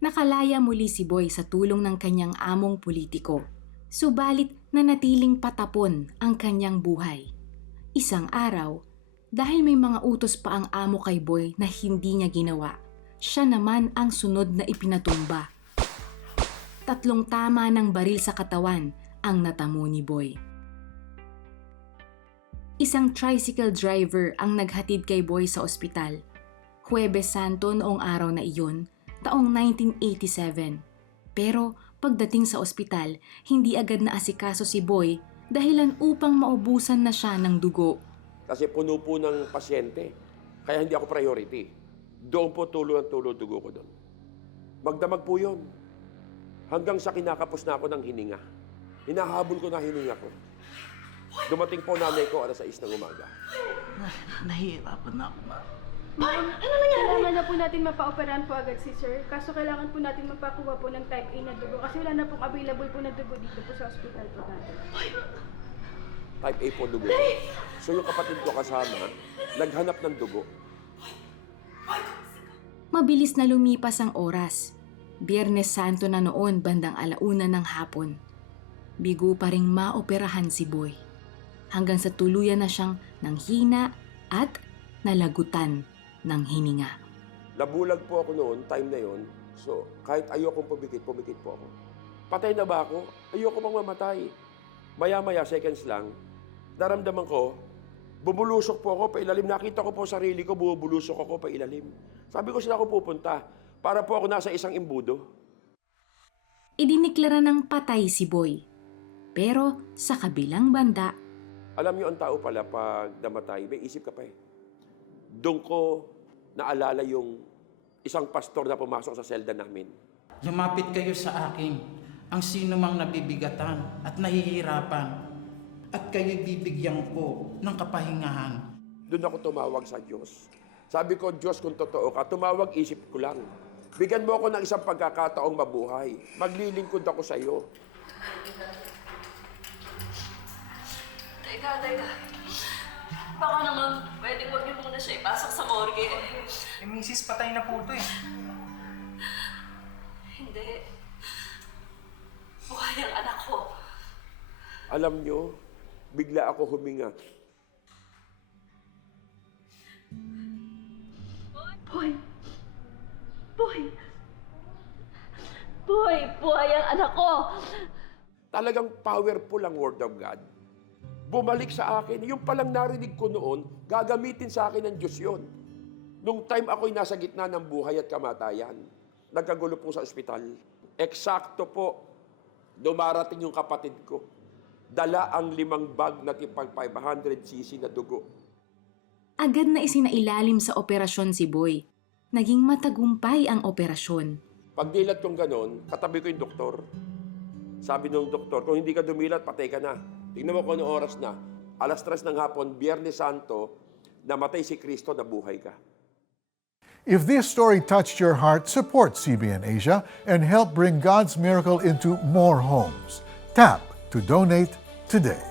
Nakalaya muli si Boy sa tulong ng kanyang among politiko, subalit nanatiling patapon ang kanyang buhay. Isang araw, dahil may mga utos pa ang amo kay Boy na hindi niya ginawa, siya naman ang sunod na ipinatumba. 3 tama ng baril sa katawan ang natamo ni Boy. Isang tricycle driver ang naghatid kay Boy sa ospital. Huwebes Santo noong araw na iyon, taong 1987. Pero pagdating sa ospital, hindi agad na asikaso si Boy dahilan upang maubusan na siya ng dugo. Kasi puno po ng pasyente, kaya hindi ako priority. Doon po tulo ang dugo ko doon. Magdamag po yun. Hanggang sa kinakapos na ako ng hininga. Hinahabol ko na hininga ko. Dumating po nanay ko alas 6 ng umaga. Nahihirapan na ako, ma. Ma'am, kailangan na po natin mapa-operahan po agad si sir. Kaso kailangan po natin magpakuha po ng type A na dugo kasi wala na pong available po na dugo dito po sa hospital po natin. Type A po dugo. So yung kapatid ko kasama, naghanap ng dugo. Mabilis na lumipas ang oras. Biyernes Santo na noon bandang 1:00 ng hapon. Bigo pa ring maoperahan si Boy. Hanggang sa tuluyan na siyang nanghina at nalagutan ng hininga. Nabulag po ako noon, time na yon. So kahit ayokong pumikit po ako. Patay na ba ako? Ayoko pang mamatay. Maya-maya, seconds lang, naramdaman ko, bubulusok po ako pa ilalim. Nakita ko po sarili ko, bubulusok ako pa ilalim. Sabi ko sila ako pupunta, para po ako nasa isang imbudo. Idiniklara ng patay si Boy. Pero sa kabilang banda, Alam niyo, ang tao pala pag namatay, may isip ka pa eh. Doon ko naalala yung isang pastor na pumasok sa selda namin. Lumapit kayo sa akin, ang sino mang nabibigatan at nahihirapan, at kayo'y bibigyan ko ng kapahingahan. Doon ako tumawag sa Diyos. Sabi ko, Diyos, kung totoo ka, tumawag isip ko lang. Bigyan mo ako ng isang pagkakataong mabuhay. Maglilingkod ako sa iyo. Teka. Baka naman pwedeng huwag niyo muna siya ipasok sa morgue. Misis, patay na po ito eh. Hindi. Buhay ang anak ko. Alam niyo, bigla ako huminga. Boy! Buhay ang anak ko! Talagang powerful ang Word of God. Bumalik sa akin. Yung palang narinig ko noon, gagamitin sa akin ng Diyos yun. Nung time ako'y nasa gitna ng buhay at kamatayan, nagkagulo po sa ospital. Eksakto po, dumarating yung kapatid ko. Dala ang 5 bag na tipang 500cc na dugo. agad na isinailalim sa operasyon si Boy. Naging matagumpay ang operasyon. Pagdilat kong ganon, katabi ko yung doktor. Sabi ng doktor, kung hindi ka dumilat, patay ka na. Tingnan mo kung ano oras na. 3:00 ng hapon, Biyernes Santo, namatay si Kristo, nabuhay ka. If this story touched your heart, support CBN Asia and help bring God's miracle into more homes. Tap to donate today.